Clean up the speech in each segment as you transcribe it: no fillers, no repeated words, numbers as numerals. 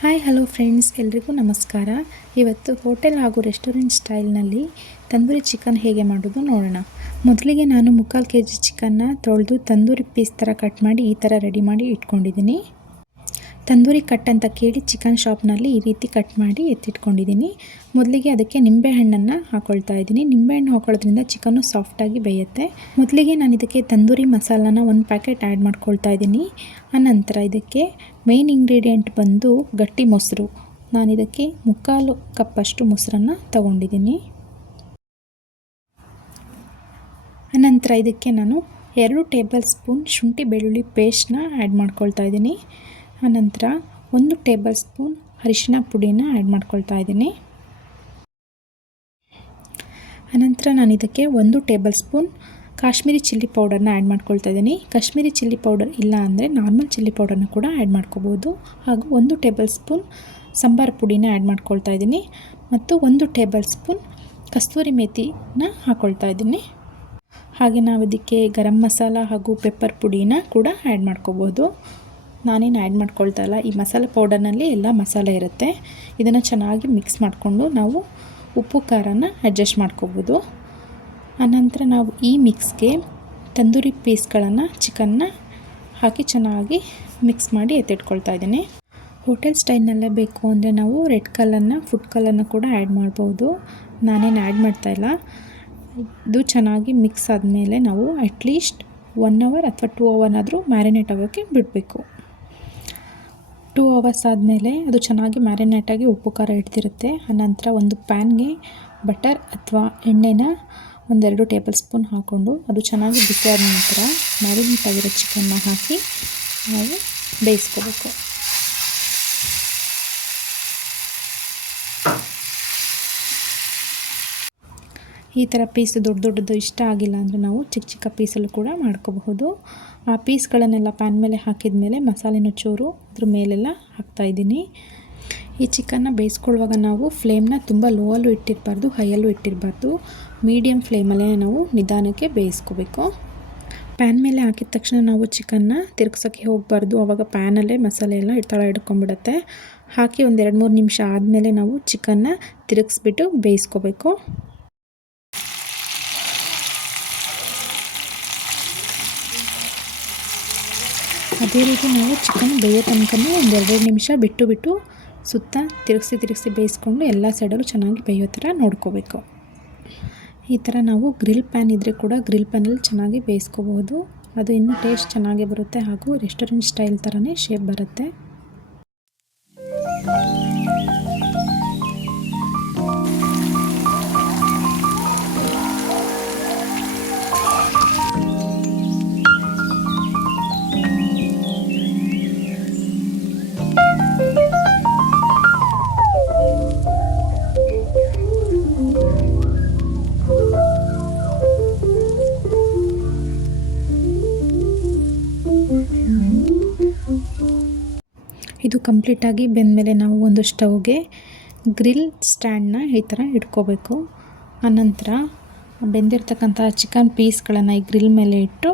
Hi hello friends, ಎಲ್ರಿಗೂ ನಮಸ್ಕಾರ. ಇವತ್ತು ಹೋಟೆಲ್ ಹಾಗೂ ರೆಸ್ಟೋರೆಂಟ್ ಸ್ಟೈಲ್ನಲ್ಲಿ ತಂದೂರಿ ಚಿಕನ್ ಹೇಗೆ ಮಾಡೋದು ನೋಡೋಣ. ಮೊದಲಿಗೆ ನಾನು 3/4 kg ಚಿಕನ್ನ ತೊಳೆದು ತಂದೂರಿ ಪೀಸ್ ಥರ ಕಟ್ ಮಾಡಿ ಈ ಥರ ರೆಡಿ ಮಾಡಿ ಇಟ್ಕೊಂಡಿದ್ದೀನಿ. ತಂದೂರಿ ಕಟ್ ಅಂತ ಕೇಳಿ ಚಿಕನ್ ಶಾಪ್ನಲ್ಲಿ ಈ ರೀತಿ ಕಟ್ ಮಾಡಿ ಎತ್ತಿಟ್ಕೊಂಡಿದ್ದೀನಿ. ಮೊದಲಿಗೆ ಅದಕ್ಕೆ ನಿಂಬೆಹಣ್ಣನ್ನು ಹಾಕ್ಕೊಳ್ತಾ ಇದ್ದೀನಿ. ನಿಂಬೆಹಣ್ಣು ಹಾಕೊಳ್ಳೋದ್ರಿಂದ ಚಿಕನ್ನು ಸಾಫ್ಟಾಗಿ ಬೇಯುತ್ತೆ. ಮೊದಲಿಗೆ ನಾನು ಇದಕ್ಕೆ ತಂದೂರಿ ಮಸಾಲಾನ 1 ಪ್ಯಾಕೆಟ್ ಆ್ಯಡ್ ಮಾಡ್ಕೊಳ್ತಾ ಇದ್ದೀನಿ. ಆನಂತರ ಇದಕ್ಕೆ ಮೇನ್ ಇಂಗ್ರೀಡಿಯೆಂಟ್ ಬಂದು ಗಟ್ಟಿ ಮೊಸರು. ನಾನು ಇದಕ್ಕೆ 3/4 ಕಪ್ಪಷ್ಟು ಮೊಸರನ್ನು ತಗೊಂಡಿದ್ದೀನಿ. ಆನಂತರ ಇದಕ್ಕೆ ನಾನು 2 ಟೇಬಲ್ ಸ್ಪೂನ್ ಶುಂಠಿ ಬೆಳ್ಳುಳ್ಳಿ ಪೇಸ್ಟ್ನ ಆ್ಯಡ್ ಮಾಡ್ಕೊಳ್ತಾ ಇದ್ದೀನಿ. ಆನಂತರ 1 ಟೇಬಲ್ ಸ್ಪೂನ್ ಅರಿಶಿನ ಪುಡಿನ ಆ್ಯಡ್ ಮಾಡ್ಕೊಳ್ತಾ ಇದ್ದೀನಿ. ಆನಂತರ ನಾನು ಇದಕ್ಕೆ 1 ಟೇಬಲ್ ಸ್ಪೂನ್ ಕಾಶ್ಮೀರಿ ಚಿಲ್ಲಿ ಪೌಡರ್ನ ಆ್ಯಡ್ ಮಾಡ್ಕೊಳ್ತಾ ಇದ್ದೀನಿ. ಕಾಶ್ಮೀರಿ ಚಿಲ್ಲಿ ಪೌಡರ್ ಇಲ್ಲ ಅಂದರೆ ನಾರ್ಮಲ್ ಚಿಲ್ಲಿ ಪೌಡರ್ನ ಕೂಡ ಆ್ಯಡ್ ಮಾಡ್ಕೋಬೋದು. ಹಾಗೂ 1 ಟೇಬಲ್ ಸ್ಪೂನ್ ಸಾಂಬಾರು ಪುಡಿನ ಆ್ಯಡ್ ಮಾಡ್ಕೊಳ್ತಾ ಇದ್ದೀನಿ ಮತ್ತು 1 ಟೇಬಲ್ ಸ್ಪೂನ್ ಕಸ್ತೂರಿ ಮೇಥಿನ ಹಾಕ್ಕೊಳ್ತಾ ಇದ್ದೀನಿ. ಹಾಗೆ ನಾವು ಇದಕ್ಕೆ ಗರಂ ಮಸಾಲ ಹಾಗೂ ಪೆಪ್ಪರ್ ಪುಡಿನ ಕೂಡ ಆ್ಯಡ್ ಮಾಡ್ಕೋಬೋದು. ನಾನೇನು ಆ್ಯಡ್ ಮಾಡ್ಕೊಳ್ತಾ ಇಲ್ಲ. ಈ ಮಸಾಲೆ ಪೌಡರ್ನಲ್ಲಿ ಎಲ್ಲ ಮಸಾಲೆ ಇರುತ್ತೆ. ಇದನ್ನು ಚೆನ್ನಾಗಿ ಮಿಕ್ಸ್ ಮಾಡಿಕೊಂಡು ನಾವು ಉಪ್ಪು ಖಾರನ ಅಡ್ಜಸ್ಟ್ ಮಾಡ್ಕೋಬೋದು. ಆನಂತರ ನಾವು ಈ ಮಿಕ್ಸ್ಗೆ ತಂದೂರಿ ಪೀಸ್ಗಳನ್ನು ಚಿಕನ್ನ ಹಾಕಿ ಚೆನ್ನಾಗಿ ಮಿಕ್ಸ್ ಮಾಡಿ ಎತ್ತಿಟ್ಕೊಳ್ತಾ ಇದ್ದೀನಿ. ಹೋಟೆಲ್ ಸ್ಟೈಲ್ನಲ್ಲೇ ಬೇಕು ಅಂದರೆ ನಾವು ರೆಡ್ ಕಲರ್ನ ಫುಡ್ ಕಲರ್ನ ಕೂಡ ಆ್ಯಡ್ ಮಾಡ್ಬೋದು. ನಾನೇನು ಆ್ಯಡ್ ಮಾಡ್ತಾಯಿಲ್ಲ. ಇದು ಚೆನ್ನಾಗಿ ಮಿಕ್ಸ್ ಆದಮೇಲೆ ನಾವು ಅಟ್ಲೀಸ್ಟ್ 1 hour ಅಥವಾ 2 hour ಆದರೂ ಮ್ಯಾರಿನೇಟ್ ಆಗೋಕ್ಕೆ ಬಿಡಬೇಕು. 2 hours ಆದಮೇಲೆ ಅದು ಚೆನ್ನಾಗಿ ಮ್ಯಾರಿನೇಟಾಗಿ ಉಪ್ಪು ಖಾರ ಹಿಡ್ದಿರುತ್ತೆ. ಆನಂತರ ಒಂದು ಪ್ಯಾನ್ಗೆ ಬಟರ್ ಅಥವಾ ಎಣ್ಣೆನ 1-2 ಟೇಬಲ್ ಸ್ಪೂನ್ ಹಾಕ್ಕೊಂಡು ಅದು ಚೆನ್ನಾಗಿ ಬಿಸಿಯಾದ ನಂತರ ಮ್ಯಾರಿನೇಟ್ ಆಗಿರೋ ಚಿಕನ್ನ ಹಾಕಿ ನಾವು ಬೇಯಿಸ್ಕೋಬೇಕು. ಈ ಥರ ಪೀಸ್ ದೊಡ್ಡದು ಇಷ್ಟ ಆಗಿಲ್ಲ ಅಂದರೆ ನಾವು ಚಿಕ್ಕ ಪೀಸಲ್ಲೂ ಕೂಡ ಮಾಡ್ಕೋಬಹುದು. ಆ ಪೀಸ್ಗಳನ್ನೆಲ್ಲ ಪ್ಯಾನ್ ಮೇಲೆ ಹಾಕಿದ ಮೇಲೆ ಮಸಾಲೆನ ಚೂರು ಅದ್ರ ಮೇಲೆಲ್ಲ ಹಾಕ್ತಾಯಿದ್ದೀನಿ. ಈ ಚಿಕನ್ನ ಬೇಯಿಸ್ಕೊಳ್ಳುವಾಗ ನಾವು ಫ್ಲೇಮ್ನ ತುಂಬ ಲೋವಲ್ಲೂ ಇಟ್ಟಿರಬಾರ್ದು, ಹೈಯಲ್ಲೂ ಇಟ್ಟಿರಬಾರ್ದು. ಮೀಡಿಯಮ್ ಫ್ಲೇಮಲ್ಲೇ ನಾವು ನಿಧಾನಕ್ಕೆ ಬೇಯಿಸ್ಕೋಬೇಕು. ಪ್ಯಾನ್ ಮೇಲೆ ಹಾಕಿದ ತಕ್ಷಣ ನಾವು ಚಿಕನ್ನ ತಿರುಗ್ಸೋಕ್ಕೆ ಹೋಗಬಾರ್ದು. ಆವಾಗ ಪ್ಯಾನಲ್ಲೇ ಮಸಾಲೆ ಎಲ್ಲ ತಳ ಹಿಡ್ಕೊಂಡ್ಬಿಡುತ್ತೆ. ಹಾಕಿ 1-2-3 ನಿಮಿಷ ಆದಮೇಲೆ ನಾವು ಚಿಕನ್ನ ತಿರುಗಿಸ್ಬಿಟ್ಟು ಬೇಯಿಸ್ಕೋಬೇಕು. ಅದೇ ರೀತಿ ನಾವು ಚಿಕನ್ ಬೇಯೋ ತನಕನೂ 1-2 ನಿಮಿಷ ಬಿಟ್ಟು ಸುತ್ತ ತಿರುಗಿಸಿ ಬೇಯಿಸ್ಕೊಂಡು ಎಲ್ಲ ಸೈಡಲ್ಲೂ ಚೆನ್ನಾಗಿ ಬೇಯೋ ಥರ ನೋಡ್ಕೋಬೇಕು. ಈ ಥರ ನಾವು ಗ್ರಿಲ್ ಪ್ಯಾನ್ ಇದ್ದರೆ ಕೂಡ ಗ್ರಿಲ್ ಪ್ಯಾನಲ್ಲಿ ಚೆನ್ನಾಗಿ ಬೇಯಿಸ್ಕೋಬಹುದು. ಅದು ಇನ್ನೂ ಟೇಸ್ಟ್ ಚೆನ್ನಾಗಿ ಬರುತ್ತೆ ಹಾಗೂ ರೆಸ್ಟೋರೆಂಟ್ ಸ್ಟೈಲ್ ಥರನೇ ಶೇಪ್ ಬರುತ್ತೆ. ಇದು ಕಂಪ್ಲೀಟಾಗಿ ಬೆಂದಮೇಲೆ ನಾವು ಒಂದು ಸ್ಟವ್ಗೆ ಗ್ರಿಲ್ ಸ್ಟ್ಯಾಂಡನ್ನ ಈ ಥರ ಇಟ್ಕೋಬೇಕು. ಆನಂತರ ಬೆಂದಿರ್ತಕ್ಕಂಥ ಚಿಕನ್ ಪೀಸ್ಗಳನ್ನು ಈ ಗ್ರಿಲ್ ಮೇಲೆ ಇಟ್ಟು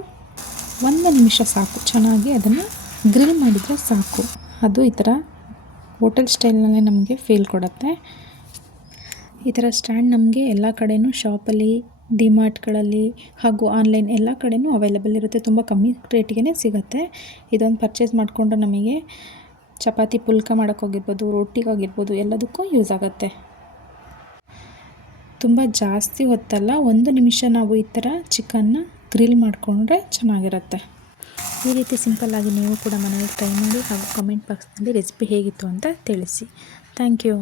1 ನಿಮಿಷ ಸಾಕು, ಚೆನ್ನಾಗಿ ಅದನ್ನು ಗ್ರಿಲ್ ಮಾಡಿದರೆ ಸಾಕು. ಅದು ಈ ಥರ ಹೋಟೆಲ್ ಸ್ಟೈಲ್ನಲ್ಲೇ ನಮಗೆ ಫೀಲ್ ಕೊಡುತ್ತೆ. ಈ ಥರ ಸ್ಟ್ಯಾಂಡ್ ನಮಗೆ ಎಲ್ಲ ಕಡೆಯೂ ಶಾಪಲ್ಲಿ, ಡಿಮಾರ್ಟ್ಗಳಲ್ಲಿ ಹಾಗೂ ಆನ್ಲೈನ್ ಎಲ್ಲ ಕಡೆಯೂ ಅವೈಲೇಬಲ್ ಇರುತ್ತೆ. ತುಂಬ ಕಮ್ಮಿ ರೇಟಿಗೆ ಸಿಗುತ್ತೆ. ಇದೊಂದು ಪರ್ಚೇಸ್ ಮಾಡಿಕೊಂಡು ನಮಗೆ ಚಪಾತಿ ಪುಲ್ಕ ಮಾಡೋಕ್ಕೋಗಿರ್ಬೋದು, ರೊಟ್ಟಿಗಾಗಿರ್ಬೋದು, ಎಲ್ಲದಕ್ಕೂ ಯೂಸ್ ಆಗುತ್ತೆ. ತುಂಬ ಜಾಸ್ತಿ ಹೊತ್ತಲ್ಲ, 1 ನಿಮಿಷ ನಾವು ಈ ಥರ ಚಿಕನ್ನ ಗ್ರಿಲ್ ಮಾಡಿಕೊಂಡ್ರೆ ಚೆನ್ನಾಗಿರುತ್ತೆ. ಈ ರೀತಿ ಸಿಂಪಲ್ಲಾಗಿ ನೀವು ಕೂಡ ಮನೆಯಲ್ಲಿ ಟ್ರೈ ಮಾಡಿ ಹಾಗೂ ಕಮೆಂಟ್ ಬಾಕ್ಸ್ನಲ್ಲಿ ರೆಸಿಪಿ ಹೇಗಿತ್ತು ಅಂತ ತಿಳಿಸಿ. Thank you.